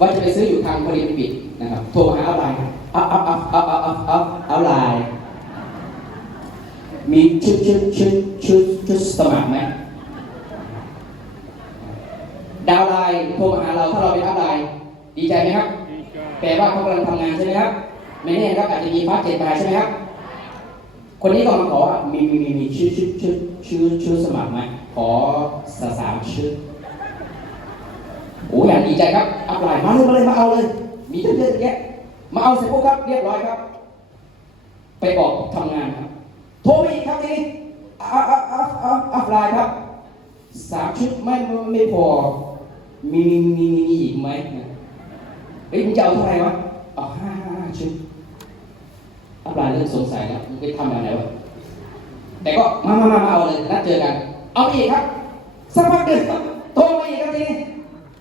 ว่าจะไปซื้ออยู่ทางบริษัทปิดนะครับโทรมาหาอัพไลน์อัพอัพอัพอัพอัพอัพอัพอัพไลน์มีชุดชุดชุดชุดชุดสมัครไหมดาวน์ไลน์โทรมาหาเราถ้าเราเป็นอัพไลน์ดีใจไหมครับแปลว่าเขากำลังทำงานใช่ไหมครับไม่แน่ครับอาจจะมีฟ้าเจ็ดตายใช่ไหมครับคนนี้ก็มาขอว่ามีมีมีมีชื่อชื่อชื่อชื่อชื่อสมัครไหมขอสสามชื่อ โอ้ยอย่าดีใจครับ อัพไลน์มาเลยมาเลยมาเอาเลย มีเยอะแยะมาเอาเสร็จปุ๊บครับ เรียบร้อยครับ ไปบอกทำงานครับ โทรมาอีกครับทีนี้อัพอัพอัพอัพอัพไลน์ครับสามชุดไม่ไม่พอมีมีมีมีมีอีกไหมเฮ้ยมึงจะเอาเท่าไหร่วะเอาห้าห้าชุดอัปลายเริ่มสงสัยแล้วมึงไปทำอะไรวะแต่ก็มามามาเอาเลยนัดเจอกัน เอาไปอีกครับสักพักหนึ่งโทรมาอีกครับทีนี้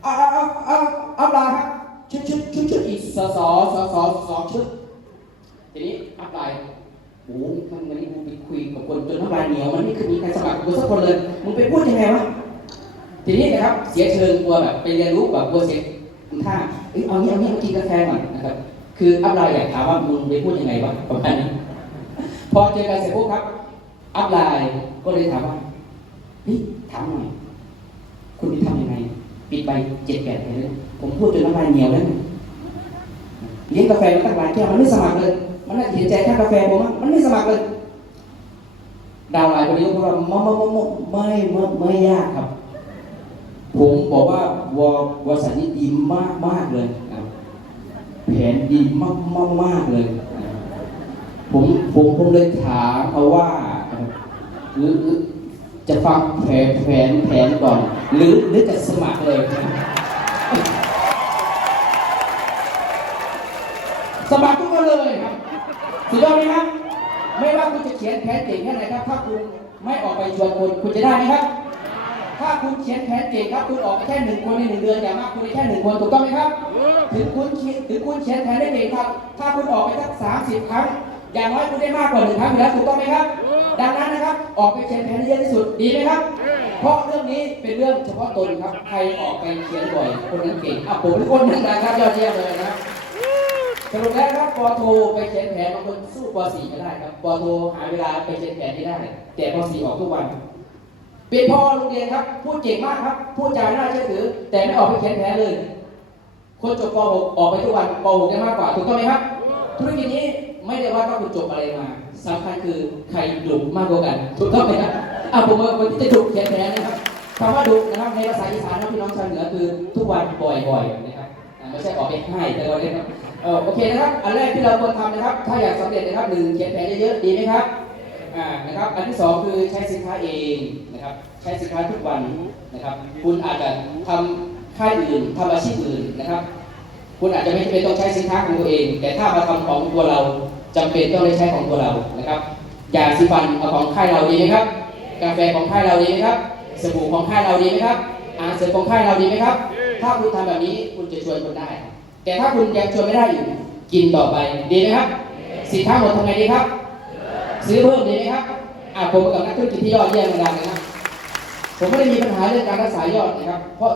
เอาเอาเอาเอาอัปลาครับชุดชุดชุดชุดอีกสอสอสอสอสองชุดทีนี้อัปลายโอ้มันวันนี้กูไปคุยกับคนจนน้ำลายเหนียวมันไม่เคยมีใครสมัครกูสักคนเลยมึงไปพูดยังไงวะทีนี้นะครับเสียเชิงกลัวแบบไปเรียนรู้แบบกลัวเสียท่าเอ้ยเอาเนี้ยเอาเนี้ยมากินกาแฟก่อนนะครับคืออัพไลน์อยากถามว่ามึงไปพูดยังไงวะประมาณนี้พอเจอกันเสร็จปุ๊บครับ อัพไลน์ก็เลยถามว่าเฮ้ยถามหน่อยคุณไปทำยังไง ปิดไปเจ็ดแปดเลยผมพูดจนน้ำลายเหนียวแล้วเนี่ยเลี้ยงกาแฟมาตั้งหลายแก้วมันไม่สมัครเลย มันน่าจะเห็นใจค่กาแฟผมมันไม่สมัครเลย ดาวไลน์คนนี้ก็พูดว่าไม่ไม่ไม่ไม่ไม่ยากครับ ผมบอกว่าวบริษัทนี้ดีมากมากเลยครับแผนดีมากมากมากๆเลย ผมผมผมเลยถามเขาว่าหรือ จะฟังแผนแผนแผนก่อน หรือหรือจะสมัครเลยสมัครทุกคนเลยครับสุดยอดไหมครับ ไม่ว่าคุณจะเขียนแผนเก่งแค่ไหนครับ ถ้าคุณไม่ออกไปชวนคนคุณจะได้ไหมครับ ถ้าคุณเขียนแผนเก่งครับ คุณออกไปแค่หนึ่งคนในหนึ่งเดือนอย่างมากคุณได้แค่หนึ่งคนถูกต้องไหมครับ ถึงคุณเขียนถึงคุณเขียนแผนได้เก่งครับ ถ้าคุณออกไปสักสามสิบครั้ง อย่างน้อยคุณได้มากกว่าหนึ่งครั้งอยู่แล้วถูกต้องไหมครับ ดังนั้นนะครับ ออกไปเขียนแผนให้เยอะที่สุดดีไหมครับ เพราะเรื่องนี้เป็นเรื่องเฉพาะตนครับ ใครออกไปเขียนบ่อย คนนั้นเก่งอะผมเป็นคนหนึ่งนะครับยอดเยี่ยมเลยนะครับสรุปแล้วครับปอโทไปเขียนแผนบางคนสู้ปอสี่ไม่ได้ครับปอโทหาเวลาไปเขียนแผนไม่ได้ แต่ปอสี่ออกทุกวันเป็นพ่อโรงเรียนครับ พูดเก่งมากครับ พูดจาน่าเชื่อถือ แต่ไม่ออกไปเขียนแผนเลย คนจบป .6 ออกไปทุกวันป .6 ได้มากกว่าถูกต้องไหมครับ ธุรกิจนี้ ไม่ได้ว่าว่าคุณจบอะไรมาสำคัญคือใครดุมากกว่ากันถูกต้องไหมครับอะผมว่าคนที่จะดุเขียนแผนนะครับคำว่าดุนะครับในภาษาอีสานนะพี่น้องชาวเหนือคือทุกวันบ่อยๆนะครับไม่ใช่ออกไปให้แต่เราเนี่ยครับเออโอเคนะครับ อันแรกที่เราควรทำนะครับ ถ้าอยากสำเร็จนะครับหนึ่งเขียนแผนเยอะๆดีไหมครับอ่านะครับ อันที่สองคือใช้สินค้าเองนะครับ ใช้สินค้าทุกวันนะครับ คุณอาจจะทำค่ายอื่นทำอาชีพอื่นนะครับ คุณอาจจะไม่จำเป็นต้องใช้สินค้าของตัวเอง แต่ถ้ามาทำของตัวเราจำเป็นต้องได้ใช้ของตัวเรานะครับยาสีฟันเอาของค่ายเราดีไหมครับ กาแฟของค่ายเราดีไหมครับ สบู่ของค่ายเราดีไหมครับอาหารเสริมของค่ายเราดีไหมครับ ถ้าคุณทำแบบนี้คุณจะชวนคนได้ แต่ถ้าคุณยังชวนไม่ได้อยู่กินต่อไปดีไหมครับ สินค้าหมดทำไงดีครับ ซื้อเพิ่มดีไหมครับอ่าผมกับนักธุรกิจที่ยอดเยี่ยมกันนะครับผมไม่ได้มีปัญหาเรื่องการรักษายอดนะครับเพราะ